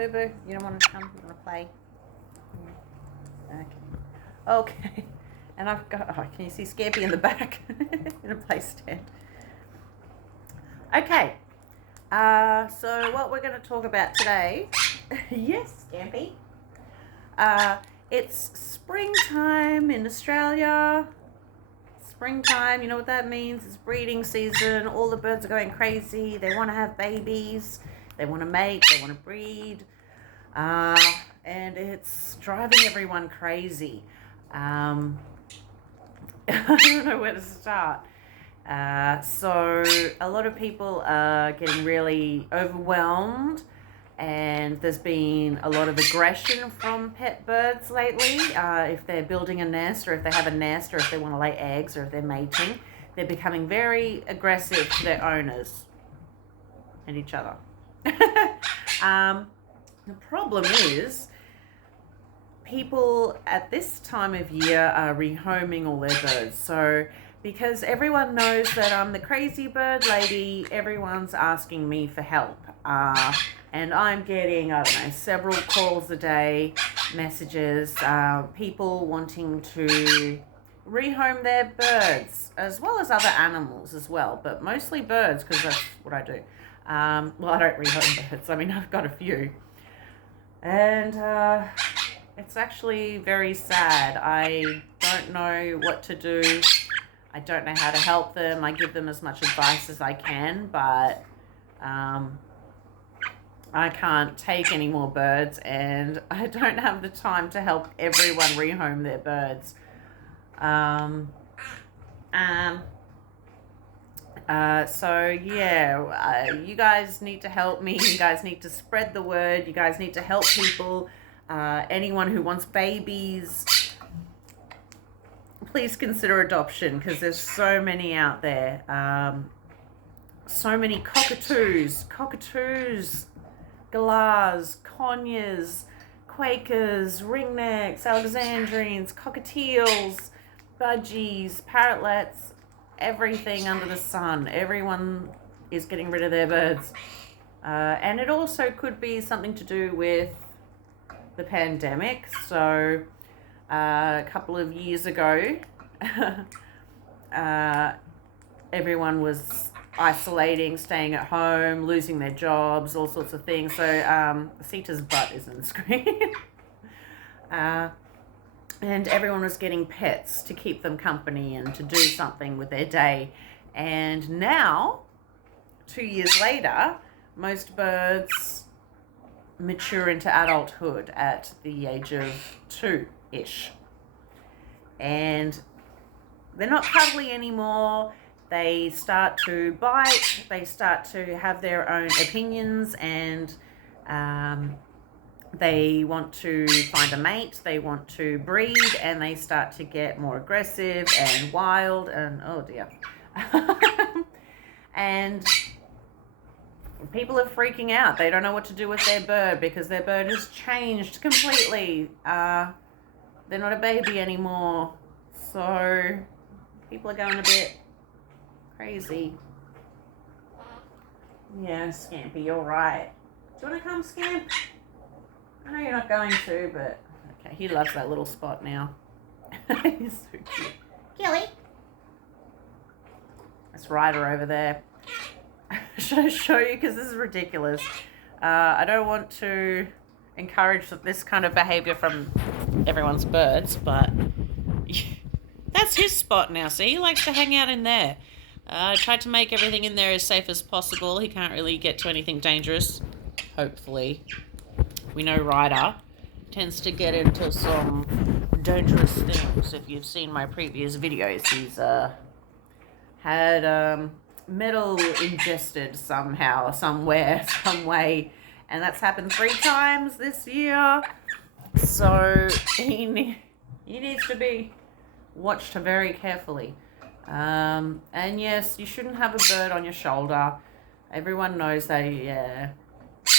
Boo Boo? You don't want to come? You want to play? Okay. Okay. And I've got, oh, can you see Scampy in the back? In a play stand. Okay. So what we're going to talk about today, yes, Scampy. It's springtime in Australia. Springtime, you know what that means? It's breeding season. All the birds are going crazy. They want to have babies. They want to mate. They want to breed. And it's driving everyone crazy. I don't know where to start. So a lot of people are getting really overwhelmed, and there's been a lot of aggression from pet birds lately. If they're building a nest, or if they have a nest, or if they want to lay eggs, or if they're mating, they're becoming very aggressive to their owners and each other. The problem is people at this time of year are rehoming all their birds. So because everyone knows that I'm the crazy bird lady, everyone's asking me for help. And I'm getting, I don't know, several calls a day, messages, people wanting to rehome their birds, as well as other animals as well, but mostly birds, because that's what I do. Well, I don't rehome birds. I mean, I've got a few. And it's actually very sad. I don't know what to do. I don't know how to help them. I give them as much advice as I can, but I can't take any more birds, and I don't have the time to help everyone rehome their birds. So yeah, you guys need to help me. You guys need to spread the word. You guys need to help people. Anyone who wants babies, please consider adoption, because there's so many out there. So many cockatoos, galahs, conures, quakers, ringnecks, alexandrines, cockatiels, budgies, parrotlets, everything under the sun. Everyone is getting rid of their birds. And it also could be something to do with the pandemic. So a couple of years ago, everyone was isolating, staying at home, losing their jobs, all sorts of things. So Sita's butt is in the screen. And everyone was getting pets to keep them company and to do something with their day. And now, 2 years later, most birds mature into adulthood at the age of 2-ish. And they're not cuddly anymore. They start to bite. They start to have their own opinions, and they want to find a mate. They want to breed, and they start to get more aggressive and wild, and oh dear. And people are freaking out. They don't know what to do with their bird, because their bird has changed completely. They're not a baby anymore. So people are going a bit crazy. Yeah, Scampy, you're right. Do you want to come, Scamp? I know you're not going to, but okay, he loves that little spot now. He's so cute. Kelly. That's Ryder over there. Should I show you? Because this is ridiculous. I don't want to encourage this kind of behavior from everyone's birds, but that's his spot now. See, he likes to hang out in there. I tried to make everything in there as safe as possible. He can't really get to anything dangerous, hopefully. We know Ryder tends to get into some dangerous things. If you've seen my previous videos, he's had metal ingested somehow, somewhere, some way, and that's happened 3 times this year. So he needs to be watched very carefully. And yes, you shouldn't have a bird on your shoulder. Everyone knows that.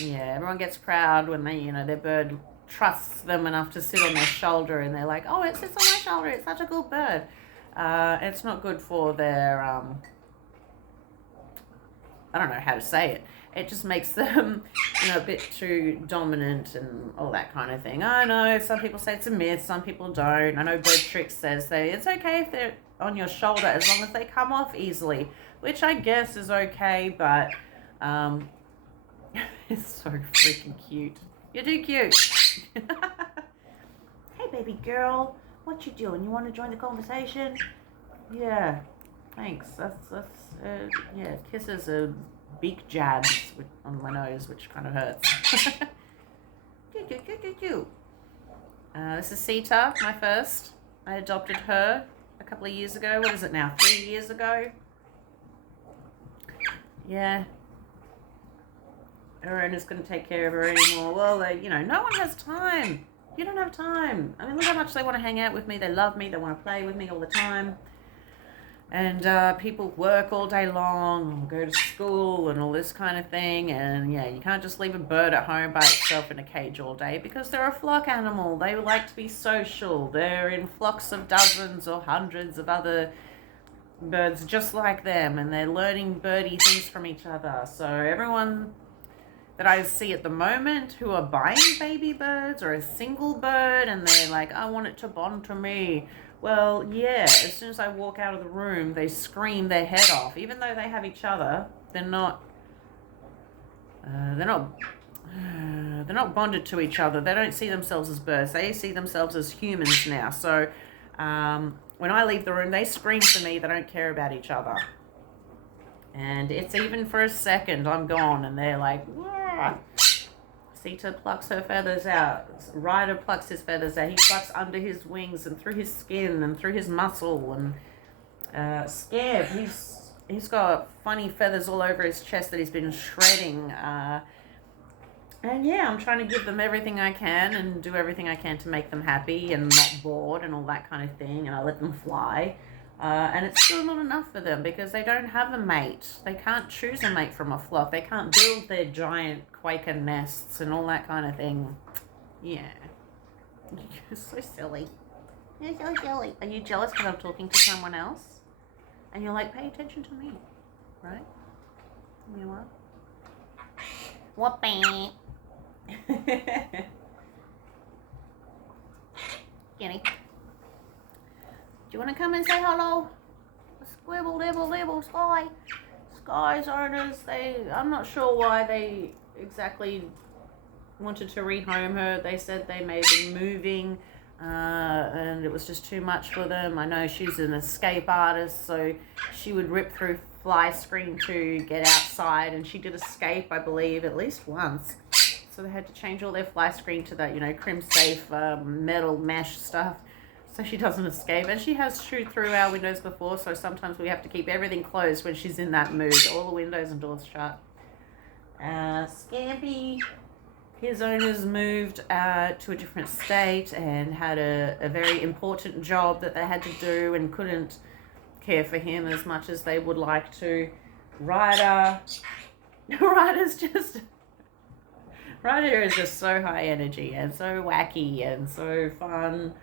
Everyone gets proud when they, their bird trusts them enough to sit on their shoulder, and they're like, oh, it sits on my shoulder, it's such a good bird. It's not good for their, I don't know how to say it. it just makes them, a bit too dominant and all that kind of thing. I know some people say it's a myth, some people don't. I know Bird Tricks says it's okay if they're on your shoulder as long as they come off easily, which I guess is okay, but it's so freaking cute. You're too cute. Hey, baby girl, what you doing? You want to join the conversation? Yeah, thanks. That's yeah, kisses are big jabs on my nose, which kind of hurts. This is Sita, my first. I adopted her a couple of years ago. What is it now? 3 years ago? Yeah. Her owner's couldn't take care of her anymore. Well, no one has time. You don't have time. I mean, look how much they want to hang out with me. They love me. They want to play with me all the time. And people work all day long, or go to school and all this kind of thing. And yeah, you can't just leave a bird at home by itself in a cage all day because they're a flock animal. They like to be social. They're in flocks of dozens or hundreds of other birds just like them. And they're learning birdie things from each other. So everyone that I see at the moment who are buying baby birds or a single bird and they're like, I want it to bond to me. Well, yeah, as soon as I walk out of the room, they scream their head off. Even though they have each other, they're not bonded to each other. They don't see themselves as birds. They see themselves as humans now. So when I leave the room, they scream for me. They don't care about each other. And it's even for a second, I'm gone, and they're like, wah. Sita plucks her feathers out. Ryder plucks his feathers out. He plucks under his wings and through his skin and through his muscle. And Scab, he's got funny feathers all over his chest that he's been shredding. And yeah, I'm trying to give them everything I can and do everything I can to make them happy and not bored and all that kind of thing. And I let them fly. And it's still not enough for them because they don't have a mate. They can't choose a mate from a flock. They can't build their giant Quaker nests and all that kind of thing. Yeah. You're so silly. You're so silly. Are you jealous because I'm talking to someone else? And you're like, pay attention to me. Right? You are? Whoopee. Kitty. Do you want to come and say hello? Squibble, dibble, dibble, Sky. Sky's owners, I'm not sure why they exactly wanted to rehome her. They said they may have been moving and it was just too much for them. I know she's an escape artist, so she would rip through fly screen to get outside, and she did escape, I believe, at least once. So they had to change all their fly screen to that, crim safe metal mesh stuff, so she doesn't escape. And she has chewed through our windows before, so sometimes we have to keep everything closed when she's in that mood. All the windows and doors shut. Scampy, his owners moved to a different state and had a very important job that they had to do and couldn't care for him as much as they would like to. Ryder is just so high energy and so wacky and so fun.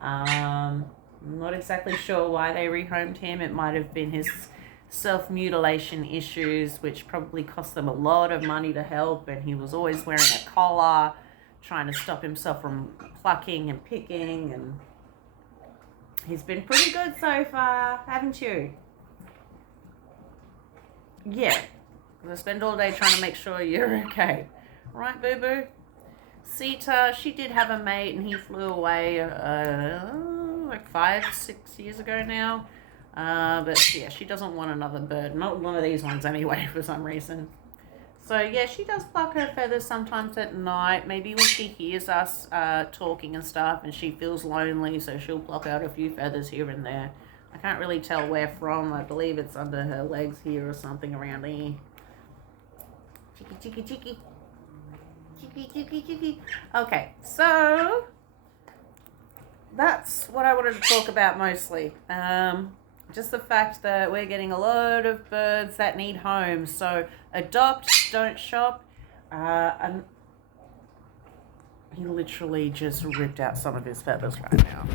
I'm not exactly sure why they rehomed him. It might have been his self-mutilation issues, which probably cost them a lot of money to help, and he was always wearing a collar, trying to stop himself from plucking and picking, and he's been pretty good so far, haven't you? Yeah, I spend all day trying to make sure you're okay. Right, boo-boo? Sita, she did have a mate and he flew away like 5-6 years ago now. But yeah, she doesn't want another bird. Not one of these ones anyway, for some reason. So yeah, she does pluck her feathers sometimes at night. Maybe when she hears us talking and stuff and she feels lonely, so she'll pluck out a few feathers here and there. I can't really tell where from. I believe it's under her legs here or something around there. Cheeky, cheeky, cheeky. Okay, so that's what I wanted to talk about mostly. Just the fact that we're getting a lot of birds that need homes. So adopt, don't shop. And he literally just ripped out some of his feathers right now.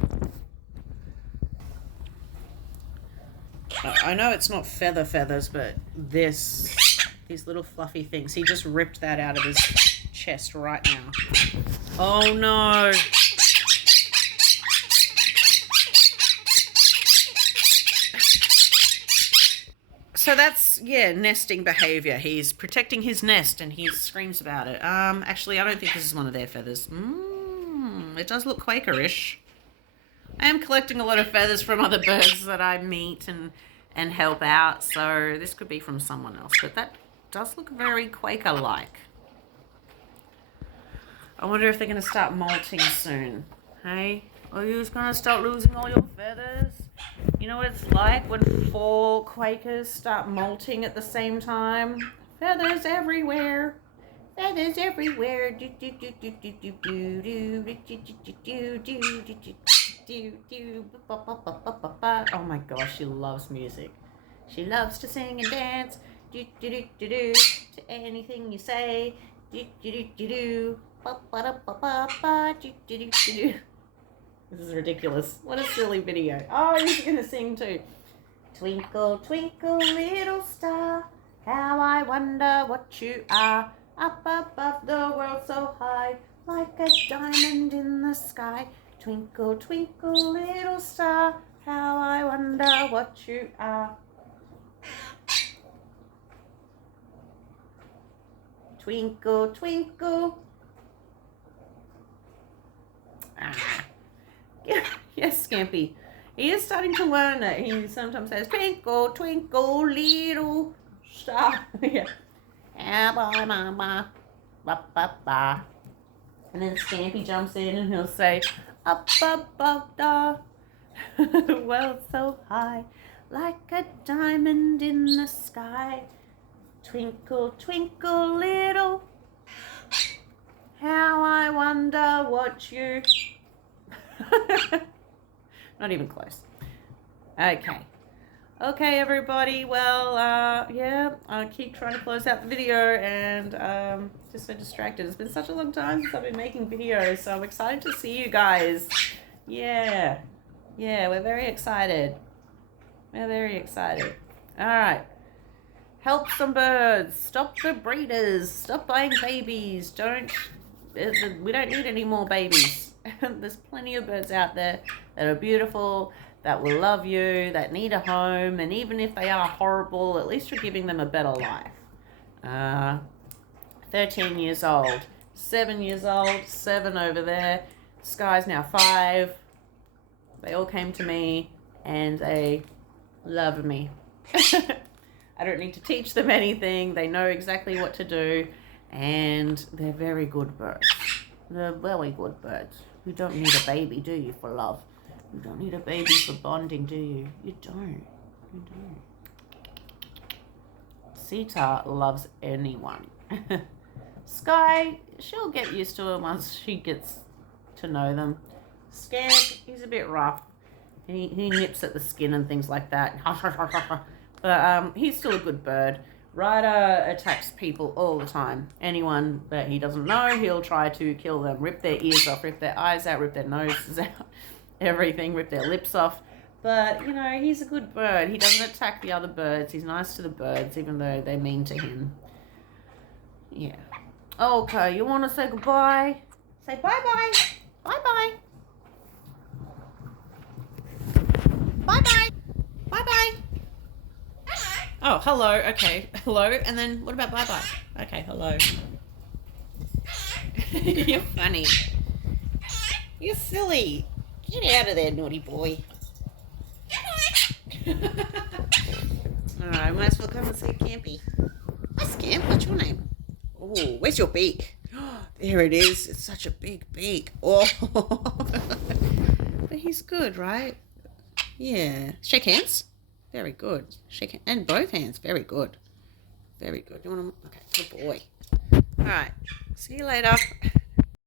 I know it's not feathers, but these his little fluffy things. He just ripped that out of his chest right now. Oh no. So that's, yeah, nesting behavior. He's protecting his nest and he screams about it. Actually, I don't think this is one of their feathers. It does look Quakerish. I am collecting a lot of feathers from other birds that I meet and help out, so this could be from someone else, but that does look very Quaker-like. I wonder if they're going to start molting soon. Hey, are you just going to start losing all your feathers? You know what it's like when 4 Quakers start molting at the same time? Feathers everywhere. Feathers everywhere. Do do do do do do do do do do do do. Oh my gosh, she loves music. She loves to sing and dance. Do do do do do to anything you say. Do do do do do. Ba ba da ba ba ba. Do do do do do. This is ridiculous. What a silly video. Oh, he's gonna sing too. Twinkle, twinkle, little star, how I wonder what you are. Up above the world so high, like a diamond in the sky. Twinkle, twinkle, little star, how I wonder what you are. Twinkle, twinkle. Yes, Scampy. He is starting to learn it. He sometimes says, twinkle, twinkle, little star. Yeah. And then Scampy jumps in and he'll say, up above the world so high, like a diamond in the sky. Twinkle, twinkle, little, how I wonder what you... Not even close. Okay, everybody. Well, yeah, I'll keep trying to close out the video and just so distracted. It's been such a long time since I've been making videos, so I'm excited to see you guys. Yeah, we're very excited. We're very excited. All right. Help some birds. Stop the breeders. Stop buying babies. We don't need any more babies. There's plenty of birds out there that are beautiful, that will love you, that need a home, and even if they are horrible, at least you're giving them a better life. 13 years old, 7 years old, 7 over there. Sky's now 5. They all came to me and they love me. I don't need to teach them anything. They know exactly what to do, and they're very good birds. They're very good birds. You don't need a baby, do you, for love? You don't need a baby for bonding, do you? You don't. You don't. Sita loves anyone. Sky, she'll get used to it once she gets to know them. Scamp, he's a bit rough. He nips at the skin and things like that. But he's still a good bird. Ryder attacks people all the time. Anyone that he doesn't know, he'll try to kill them. Rip their ears off, rip their eyes out, rip their noses out, everything, rip their lips off. But, you know, he's a good bird. He doesn't attack the other birds. He's nice to the birds, even though they're mean to him. Yeah. Okay, you want to say goodbye? Say bye-bye. Bye-bye. Bye-bye. Bye-bye. Oh, hello. Okay, hello. And then what about bye-bye? Okay, hello. You're funny. You're silly. Get out of there, naughty boy. Alright, might as well come and say Campy. Hi, Scamp. What's your name? Oh, where's your beak? There it is. It's such a big beak. Oh. But he's good, right? Yeah. Shake hands. Very good. Shake hand. And both hands. Very good. Very good. You want to... Okay, good boy. Alright. See you later.